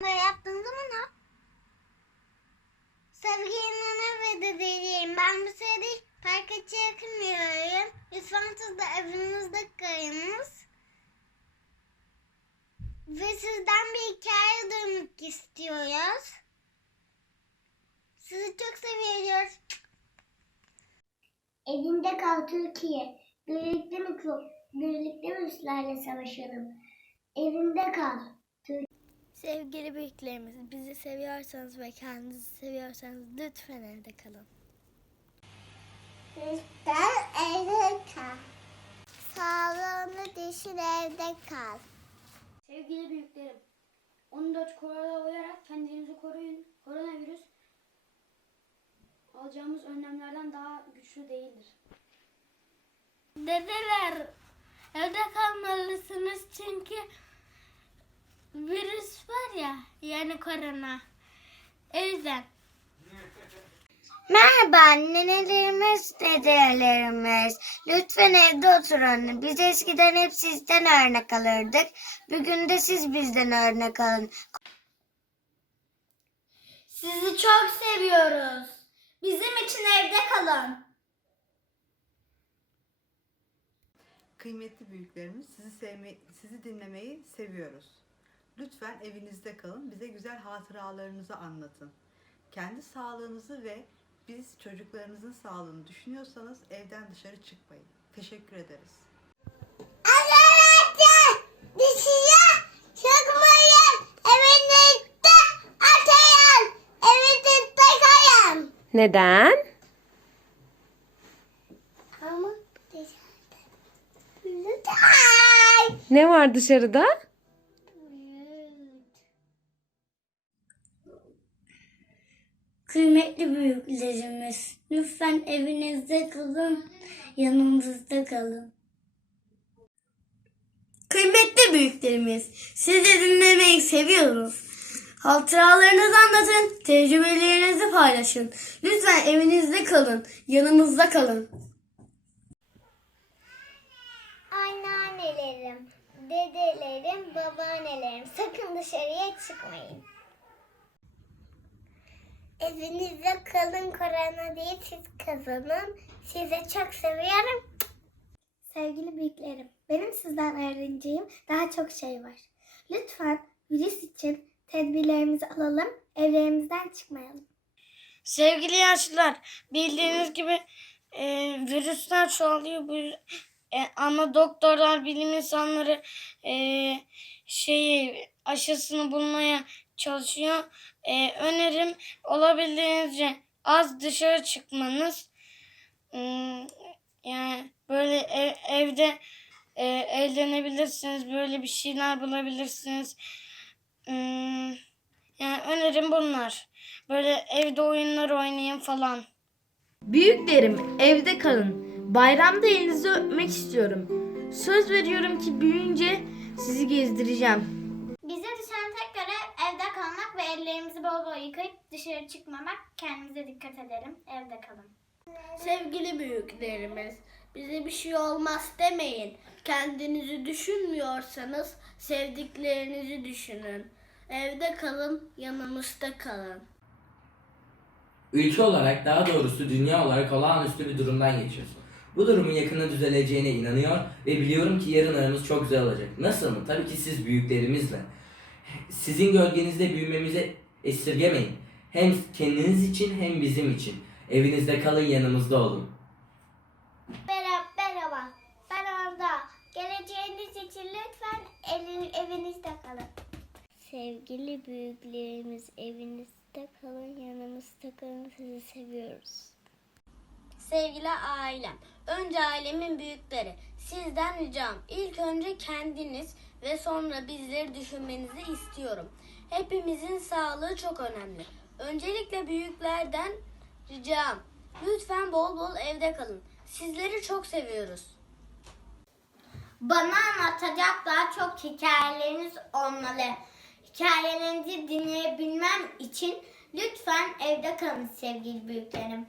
Böyle yaptığın zaman ha? Sevgiline ve dedeciğim ben bu hiç parka çıkmıyorum. Lütfen siz de evinizde kayınız. Ve sizden bir hikaye duymak istiyoruz. Sizi çok seviyoruz. Evinde kal Türkiye. Birlikte mikro, birlikte virüslerle savaşalım. Evinde kal. Sevgili büyüklerimiz, bizi seviyorsanız ve kendinizi seviyorsanız lütfen evde kalın. Lütfen evde kal. Sağlığını düşün evde kal. Sevgili büyüklerim, 14 kurala uyarak kendinizi koruyun. Koronavirüs alacağımız önlemlerden daha güçlü değildir. Dedeler, evde kalmalısınız çünkü virüs var ya, yani korona. O yüzden. Merhaba annelerimiz, dedelerimiz. Lütfen evde oturun. Biz eskiden hep sizden örnek alırdık. Bugün de siz bizden örnek alın. Sizi çok seviyoruz. Bizim için evde kalın. Kıymetli büyüklerimiz sizi sevmeyi, sizi dinlemeyi seviyoruz. Lütfen evinizde kalın, bize güzel hatıralarınızı anlatın. Kendi sağlığınızı ve biz çocuklarınızın sağlığını düşünüyorsanız evden dışarı çıkmayın. Teşekkür ederiz. Arkadaşlar dışarı çıkmayın. Evinizde atayın. Evinizde kalın. Neden? Ama dışarıda. Lütfen. Ne var dışarıda? Kıymetli büyüklerimiz, lütfen evinizde kalın, yanımızda kalın. Kıymetli büyüklerimiz, sizi dinlemeyi seviyoruz. Hatıralarınızı anlatın, tecrübelerinizi paylaşın. Lütfen evinizde kalın, yanımızda kalın. Anneannelerim, dedelerim, babaannelerim sakın dışarıya çıkmayın. Evinizde kalın korona değil siz kazanın. Sizi çok seviyorum. Sevgili büyüklerim, benim sizden öğreneceğim daha çok şey var. Lütfen virüs için tedbirlerimizi alalım, evlerimizden çıkmayalım. Sevgili yaşlılar, bildiğiniz gibi e, virüsler çoğalıyor. Bu, e, ama doktorlar, bilim insanları e, şeyi aşısını bulmaya çalışıyor. E, önerim olabildiğince az dışarı çıkmanız. Hmm, yani böyle ev- evde e, eğlenebilirsiniz. Böyle bir şeyler bulabilirsiniz. Hmm, yani önerim bunlar. Böyle evde oyunlar oynayın falan. Büyüklerim evde kalın. Bayramda elinizi öpmek istiyorum. Söz veriyorum ki büyüyünce sizi gezdireceğim. Bol bol yıkayıp dışarı çıkmamak. Kendimize dikkat edelim. Evde kalın. Sevgili büyüklerimiz, bize bir şey olmaz demeyin. Kendinizi düşünmüyorsanız sevdiklerinizi düşünün. Evde kalın, yanımızda kalın. Ülke olarak daha doğrusu dünya olarak olağanüstü bir durumdan geçiyoruz. Bu durumun yakında düzeleceğine inanıyor ve biliyorum ki yarın aramız çok güzel olacak. Nasıl mı? Tabii ki siz büyüklerimizle. Sizin gölgenizde büyümemize esirgemeyin. Hem kendiniz için hem bizim için. Evinizde kalın yanımızda olun. Merhaba, merhaba. Ben orada. Geleceğiniz için lütfen elin, evinizde kalın. Sevgili büyüklerimiz, evinizde kalın, yanımızda kalın. Sizi seviyoruz. Sevgili ailem, önce ailemin büyükleri, sizden ricam ilk önce kendiniz ve sonra bizleri düşünmenizi istiyorum. Hepimizin sağlığı çok önemli. Öncelikle büyüklerden ricam, lütfen bol bol evde kalın. Sizleri çok seviyoruz. Bana anlatacak daha çok hikayeleriniz olmalı. Hikayelerinizi dinleyebilmem için lütfen evde kalın sevgili büyüklerim.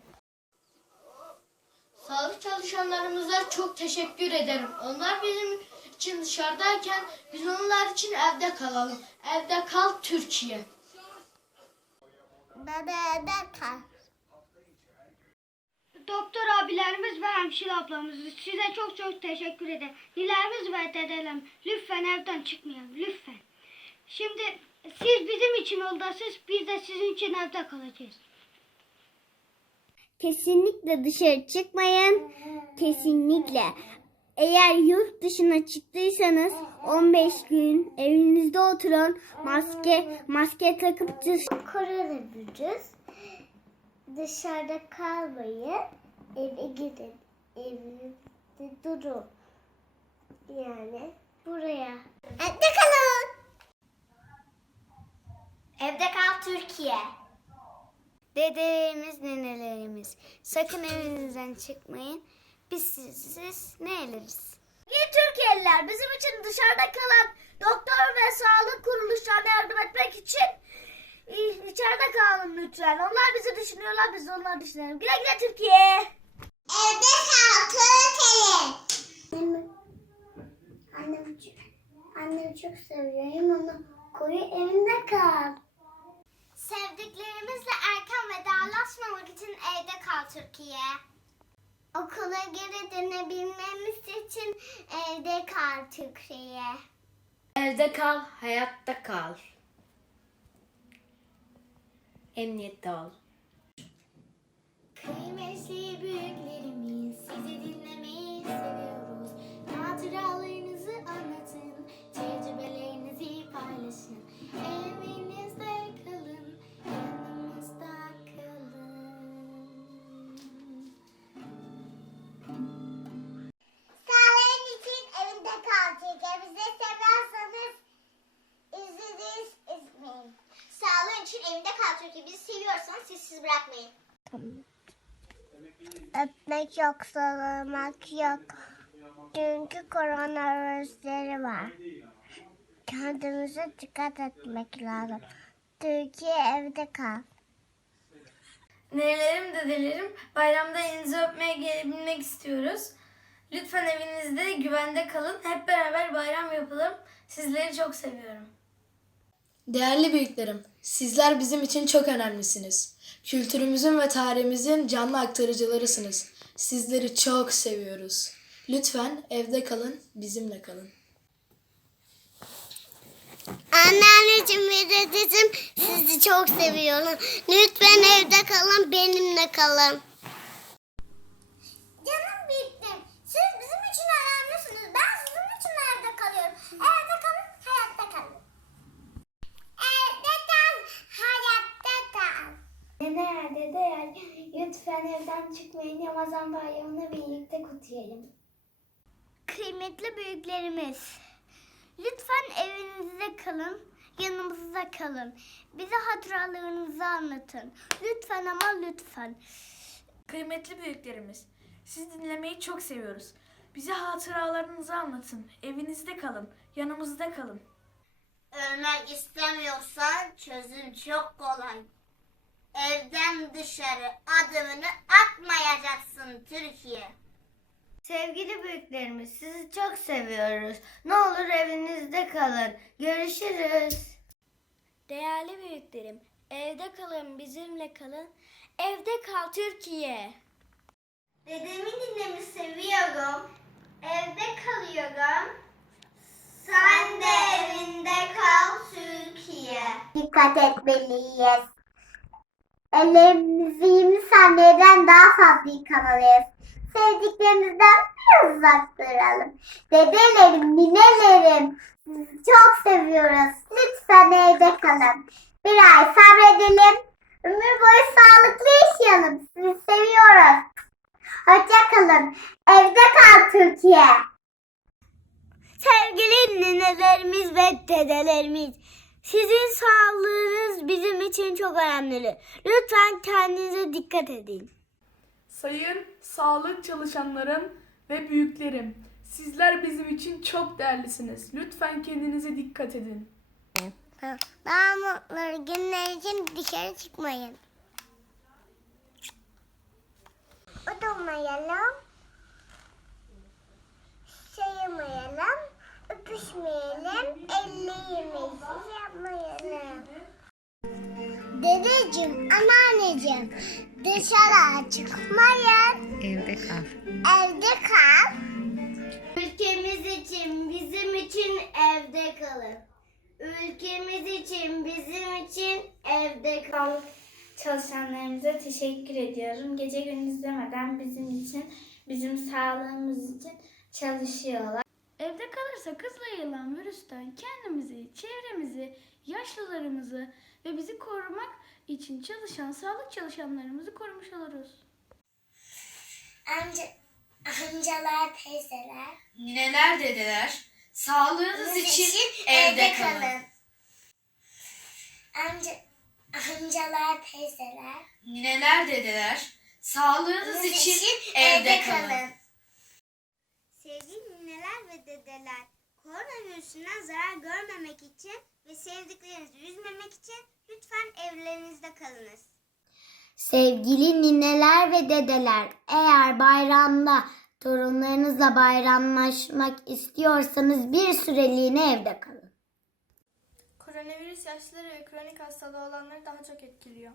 Sağlık çalışanlarımıza çok teşekkür ederim. Onlar bizim için dışarıdayken biz onlar için evde kalalım. Evde kal Türkiye. Bebe kal. Doktor abilerimiz ve hemşire ablamız size çok çok teşekkür ederim. Nilerimiz ve dedelerim lütfen evden çıkmayalım lütfen. Şimdi siz bizim için oradasınız biz de sizin için evde kalacağız. Kesinlikle dışarı çıkmayın. Kesinlikle. Eğer yurt dışına çıktıysanız 15 gün evinizde oturun. Maske maske takıp dış koronavirüs. Dışarıda kalmayın. Eve gidin. Evinizde durun. Yani buraya. Evde kalın. Evde kal Türkiye. Dedelerimiz, nenelerimiz. Sakın evinizden çıkmayın. Biz sizsiz ne ederiz? İyi Türkiye'liler bizim için dışarıda kalan doktor ve sağlık kuruluşlarına yardım etmek için içeride kalın lütfen. Onlar bizi düşünüyorlar biz de onları düşünüyoruz. Güle güle Türkiye. Evde kal Türkiye. Annem, annem çok seviyorum ama koyu evinde kal. Sevdiklerimizle erken vedalaşmamak için evde kal Türkiye. Okula geri dönebilmemiz için evde kal Türkiye. Evde kal, hayatta kal. Emniyette ol. Kıymetli büyüklerimiz sizi dinlemeyi seviyoruz. Hatıralarınızı anlatın, tecrübelerinizi paylaşın. Evinizde evinde kal çünkü bizi seviyorsanız sessiz bırakmayın. Öpmek yok, sarılmak yok. Çünkü koronavirüsleri var. Kendimize dikkat etmek lazım. Türkiye evde kal. Nenelerim, dedelerim bayramda elinizi öpmeye gelebilmek istiyoruz. Lütfen evinizde güvende kalın. Hep beraber bayram yapalım. Sizleri çok seviyorum. Değerli büyüklerim, sizler bizim için çok önemlisiniz. Kültürümüzün ve tarihimizin canlı aktarıcılarısınız. Sizleri çok seviyoruz. Lütfen evde kalın, bizimle kalın. Anneanneciğim ve dedeciğim sizi çok seviyorum. Lütfen evde kalın, benimle kalın. Canım büyüklerim, siz bizim için önemlisiniz. Ben sizin için evde kalıyorum. Evde kalın, hayatta kalın. Evde kal, hayatta kal. Neneler, dedeler lütfen evden çıkmayın. Ramazan bayramını birlikte kutlayalım. Kıymetli büyüklerimiz, lütfen evinizde kalın, yanımızda kalın. Bize hatıralarınızı anlatın. Lütfen ama lütfen. Kıymetli büyüklerimiz, sizi dinlemeyi çok seviyoruz. Bize hatıralarınızı anlatın. Evinizde kalın, yanımızda kalın. Ölmek istemiyorsan çözüm çok kolay. Evden dışarı adımını atmayacaksın Türkiye. Sevgili büyüklerimiz sizi çok seviyoruz. Ne olur evinizde kalın. Görüşürüz. Değerli büyüklerim, evde kalın, bizimle kalın. Evde kal Türkiye. Dedemi dinlemeyi seviyorum. Evde kalıyorum. Sen de evinde kal Türkiye. Dikkat etmeliyiz. Ellerimizi 20 saniyeden daha fazla yıkamalıyız. Sevdiklerimizden biraz uzak duralım. Dedelerim, ninelerim çok seviyoruz. Lütfen evde kalın. Bir ay sabredelim. Ömür boyu sağlıklı yaşayalım. Sizi seviyoruz. Hoşça kalın. Evde kal Türkiye. Sevgili ninelerimiz ve dedelerimiz, sizin sağlığınız bizim için çok önemli. Lütfen kendinize dikkat edin. Sayın sağlık çalışanlarım ve büyüklerim, sizler bizim için çok değerlisiniz. Lütfen kendinize dikkat edin. Daha mutlu günler için dışarı çıkmayın. Oturmayalım. Sayımayalım. öpüşmeyelim, elleğimizi yapmayalım. Dedeciğim, anneanneciğim, dışarı çıkmayın. Evde kal. Evde kal. Ülkemiz için, bizim için evde kalın. Ülkemiz için, bizim için evde kalın. Çalışanlarımıza teşekkür ediyorum. Gece gündüz demeden bizim için, bizim sağlığımız için çalışıyorlar. Evde kalırsak hızla yayılan virüsten kendimizi, çevremizi, yaşlılarımızı ve bizi korumak için çalışan sağlık çalışanlarımızı korumuş oluruz. Amca, amcalar, teyzeler. Nineler dedeler, sağlığınız için evde kalın. Amca, amcalar, teyzeler. Nineler dedeler, sağlığınız için evde kalın. Sevgili nineler ve dedeler, koronavirüsünden zarar görmemek için ve sevdiklerinizi üzmemek için lütfen evlerinizde kalınız. Sevgili nineler ve dedeler, eğer bayramda torunlarınızla bayramlaşmak istiyorsanız bir süreliğine evde kalın. Koronavirüs yaşlıları ve kronik hastalığı olanları daha çok etkiliyor.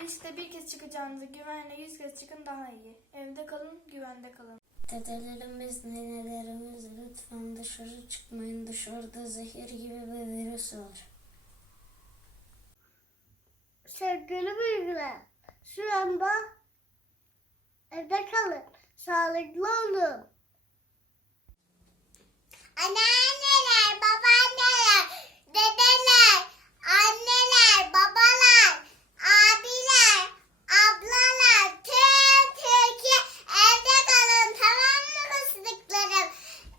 Riskte bir kez çıkacağınızı güvenle yüz kez çıkın daha iyi. Evde kalın, güvende kalın. Dedelerimiz, nenelerimiz lütfen dışarı çıkmayın. Dışarıda zehir gibi bir virüs var. Sevgili büyükler, şu anda evde kalın, sağlıklı olun. Anneanneler, babaanneler, dedeler, anneler, babalar, abiler, ablalar, tüm Türkiye evde kalın tamam mı fıstıklarım?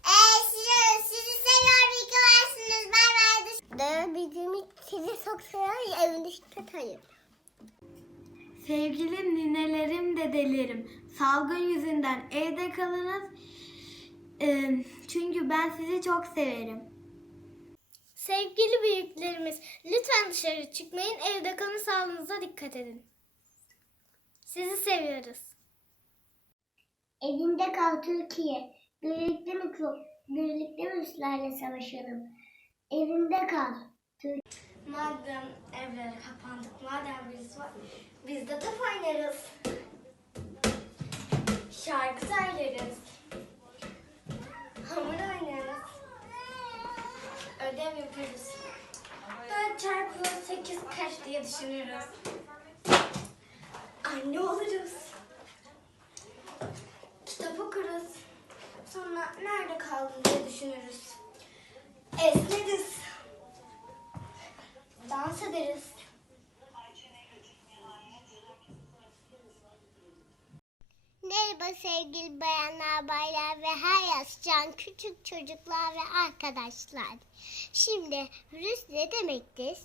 Ee, sizi, sizi seviyorum, iyi ki varsınız, bay bay. De bizim sizi çok seviyorum, evinizi katayım. Sevgili ninelerim, dedelerim, salgın yüzünden evde kalınız. Ee, çünkü ben sizi çok severim. Sevgili büyüklerimiz, lütfen dışarı çıkmayın, evde kalın, sağlığınıza dikkat edin. Sizi seviyoruz. Evinde kal Türkiye. Birlikte mikrop, birlikte virüslerle savaşalım. Evinde kal. Madem evlere kapandık, madem virüs var, biz de top oynarız. Şarkı söyleriz. Hamur oynarız. Ödev yaparız. 4 çarpı 8 kaç diye düşünürüz. Anne oluruz. Kitap okuruz. Sonra nerede kaldın diye düşünürüz. Esneriz. Dans ederiz. Merhaba sevgili bayanlar, baylar ve her yaştan küçük çocuklar ve arkadaşlar. Şimdi virüs ne demektir?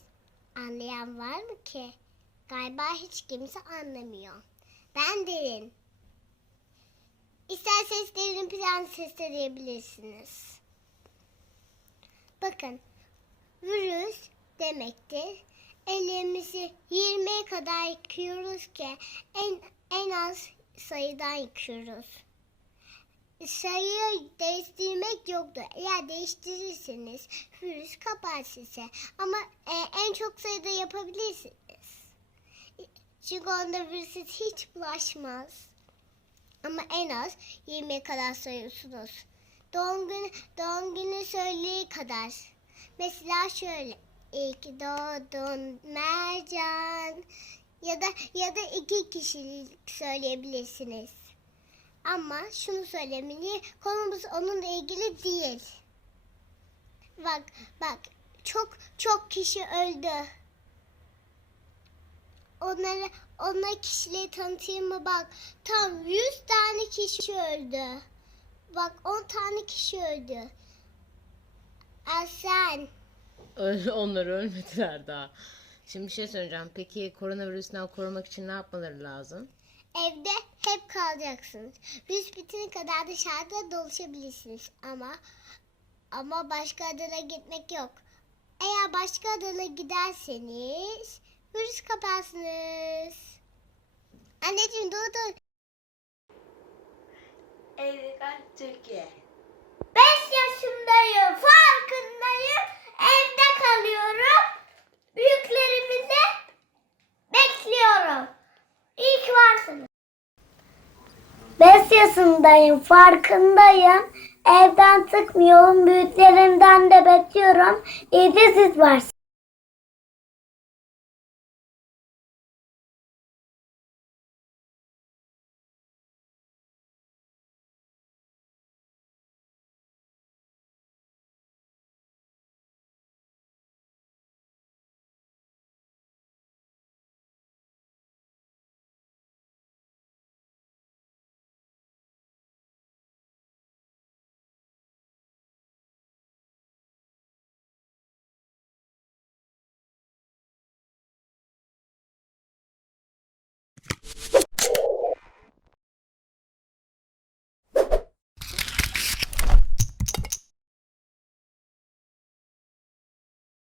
Anlayan var mı ki? Galiba hiç kimse anlamıyor. Ben derin. İsterseniz derin plan sesleyebilirsiniz. Bakın, virüs demektir. Ellerimizi 20'ye kadar yıkıyoruz ki en en az sayıdan yıkıyoruz. Sayıyı değiştirmek yoktur. Eğer değiştirirseniz virüs kapar size. Ama e, en çok sayıda yapabilirsiniz. Çünkü onda virüs hiç bulaşmaz. Ama en az 20'ye kadar sayıyorsunuz. Doğum günü, doğum günü söylediği kadar. Mesela şöyle. İyi ki doğdun Mercan. Ya da ya da iki kişilik söyleyebilirsiniz. Ama şunu söylemeli, konumuz onunla ilgili değil. Bak, bak, çok çok kişi öldü. Onları, onlara kişiliği tanıtayım mı bak. Tam 100 tane kişi öldü. Bak 10 tane kişi öldü. Asen. Onlar ölmediler daha. Şimdi bir şey söyleyeceğim. Peki koronavirüsünden korumak için ne yapmaları lazım? Evde hep kalacaksınız. Virüs bitene kadar dışarıda dolaşabilirsiniz ama ama başka adalara gitmek yok. Eğer başka adalara giderseniz virüs kaparsınız. Anneciğim dur dur. Evde kal Türkiye. 5 yaşındayım, farkındayım. Evde kalıyorum. Büyüklerimizi bekliyorum. İyi ki varsınız. 5 yaşındayım, farkındayım. Evden çıkmıyorum, büyüklerimden de bekliyorum. İyi de siz varsınız.